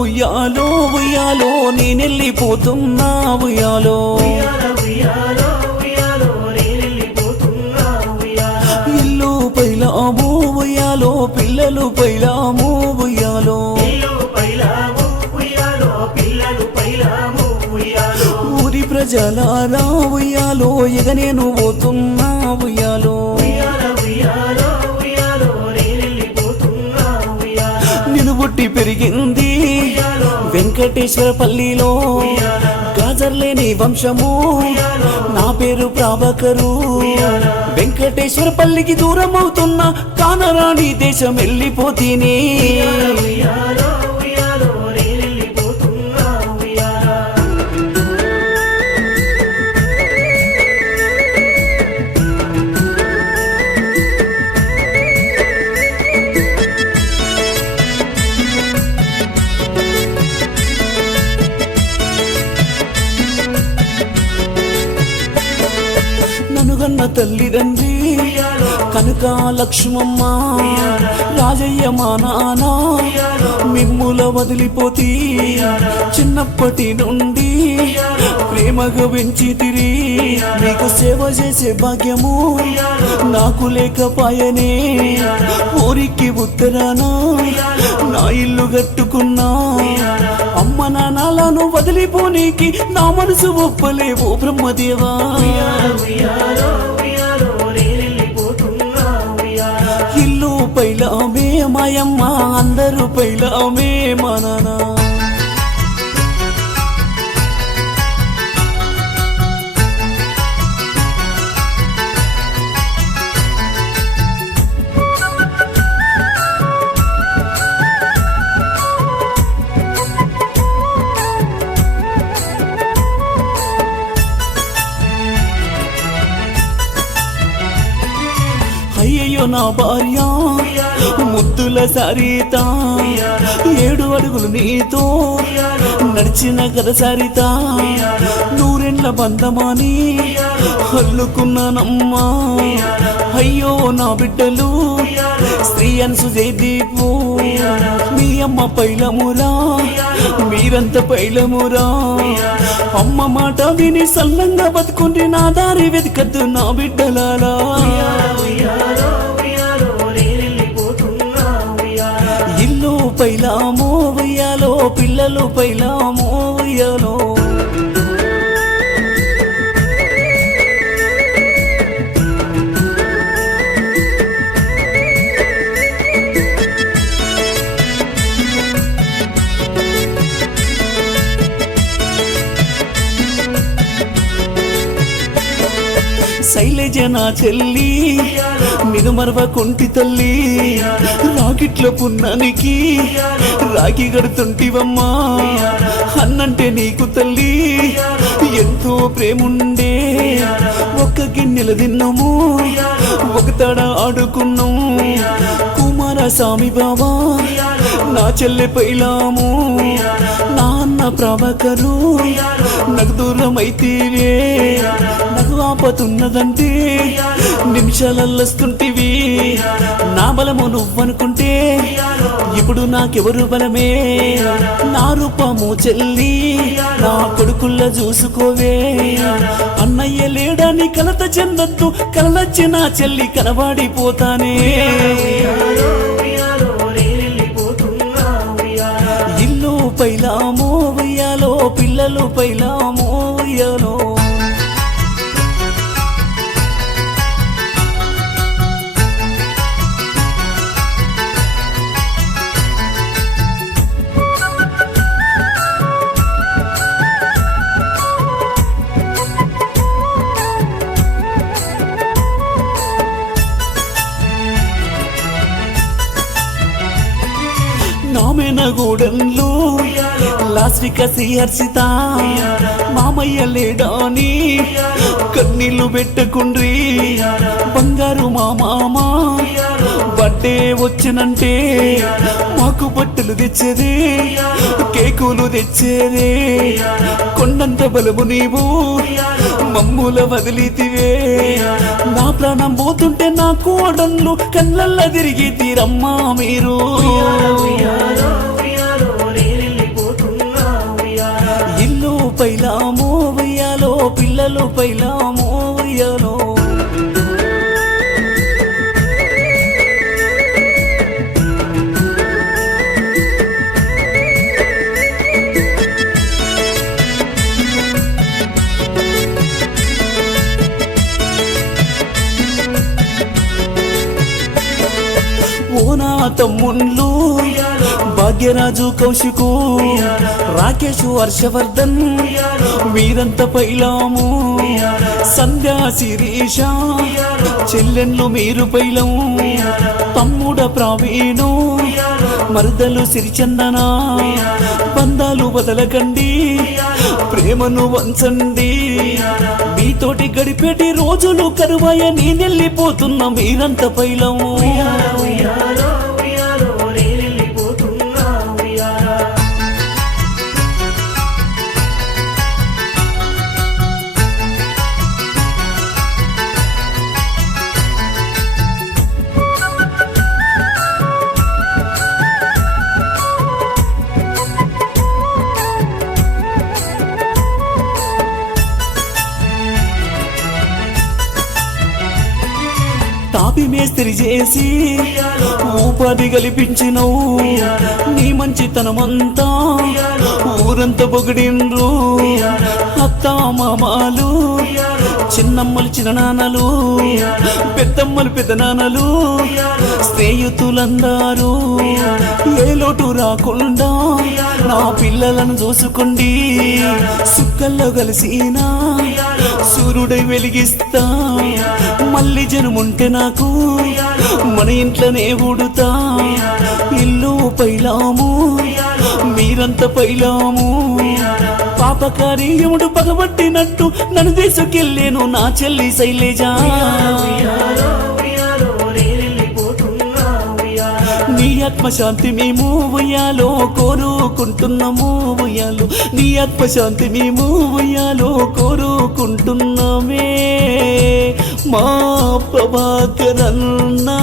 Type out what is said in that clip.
ఉయ్యాలో ఉయ్యాలో నేనెళ్ళిపోతున్నా ఉయ్యాలో ఇల్లు పైలాము ఉయ్యాలో పిల్లలు పైలాము ఉయ్యాలో ఊరి ప్రజలారా ఉయ్యాలో ఇక నేను పోతున్నా ఉయ్యాలో నేను పుట్టి పెరిగింది వెంకటేశ్వరపల్లిలో గాజర్లేని వంశము నా పేరు ప్రభాకరు వెంకటేశ్వరపల్లికి దూరం అవుతున్నా కానరాని దేశం వెళ్ళిపోతీని నన్నుగన్న తల్లిదండ్రి కనుక లక్ష్మమ్మ రాజయ్య మా నాన్న మిమ్ముల వదిలిపోతీ చిన్నప్పటి నుండి ప్రేమగా పెంచితిరి నీకు సేవ చేసే భాగ్యము నాకు లేకపాయనే ఊరికి ఉత్తరాన నా ఇల్లు కట్టుకున్నా అమ్మ నాన్నలను వదిలిపోనీకి నా మనసు ఒప్పలేవు బ్రహ్మదేవా ఇల్లు పైలామే మాయమ్మ అందరూ పైలామే మా నాన్న అయ్యయ్యో నా భార్య ముద్దుల సరిత 7 అడుగులు నీతో నడిచిన కదా సరిత నూరెండ్ల బంధమాని హల్లుకున్నానమ్మా అయ్యో నా బిడ్డలు శ్రీ అన్సు జయదీపు మీ అమ్మ పైలమురా మీరంత పైలమురా అమ్మ మాట విని సల్లంగా బతుకుంటే నా దారి వెతకద్దు నా బిడ్డలారా ఇల్లు పైలామో ఉయ్యాలో పిల్లలు పైలామో ఉయ్యాలో శైలజ నా చెల్లి నిన్ను మరవకుంటి తల్లి రాగిట్ల పున్నానికి రాగి గడుతుంటివమ్మా అన్నంటే నీకు తల్లి ఎంతో ప్రేముండే ఒక్క గిన్నెల తిన్నాము ఒక తడ ఆడుకున్నాము కుమార స్వామి బాబా నా చెల్లె పైలాము నాన్న ప్రభాకరు నాకు దూరం అయితేనే నాకు ఆపతున్నదంటే నిమిషాలల్లొస్తుంటివి నా బలము నువ్వనుకుంటే ఇప్పుడు నాకెవరు బలమే నా రూపము చెల్లి నా కొడుకుల్ల చూసుకోవే అన్నయ్య లేడని కలత చెందొద్దు కలలొచ్చి నా చెల్లి కనబడిపోతానే ఇల్లు పైలామో ఉయ్యాలో పిల్లలు పైలామో ఉయ్యాలో నామెనగూడెంలో లాస్విక శ్రీహర్షిత మామయ్య లేడాని కన్నీళ్లు పెట్టుకుండ్రి బంగారు మా మామ బర్త్డే వచ్చినంటే మాకు బట్టలు తెచ్చేదే కేకులు తెచ్చేదే కొండంత బలము నీవు మమ్ముల వదిలితివే నా ప్రాణం పోతుంటే నా కోడళ్ళు కళ్ళల్లా తిరిగి తీరమ్మా మీరు పైలామో ఉయ్యాలో, పిల్లలు పైలామో ఉయ్యాలో. ఓ నా తమ్ముళ్ళు భాగ్యరాజు, కౌశికు, రాకేష్, హర్షవర్ధన్, వీరంత పైలాము, సంధ్యా, శిరీష, చెల్లెన్లు మీరు పైలం, తమ్ముడ ప్రవీణు, మరదలు సిరిచందన, బంధాలు వదలకండి, ప్రేమను వంచండి, మీతోటి గడిపేటి రోజులు కరువయ నేనెళ్ళిపోతున్నా మీరంత పైలము. తాపి మేస్త్రి చేసి ఉపాధి కల్పించినవు, నీ మంచితనమంతా ఊరంతా పొగిడిండ్రు. అత్త మామాలు, చిన్నమ్మలు చిన్ననాన్నలు, పెద్దమ్మలు పెద్దనాన్నలు, స్నేహితులందరూ ఏ లోటు రాకుండా నా పిల్లలను చూసుకోండి. సుక్కల్లో కలిసిన సూర్యుడై వెలిగిస్తా, మళ్ళీ జనముంటే నాకు మన ఇంట్లోనే ఊడుతా. ఇల్లు పైలాము, మీరంత పైలాము, పాపకార్యముడు పగబట్టినట్టు నన్ను తీసుకెళ్ళేను నా చెల్లి శైలేజా. నీ ఆత్మశాంతి మేము ఉయ్యాలో కోరుకుంటున్నాము ఉయ్యాలో, నీ ఆత్మశాంతి మేము ఉయ్యాలో కోరుకుంటున్నామే మా ప్రభాకరన్నా.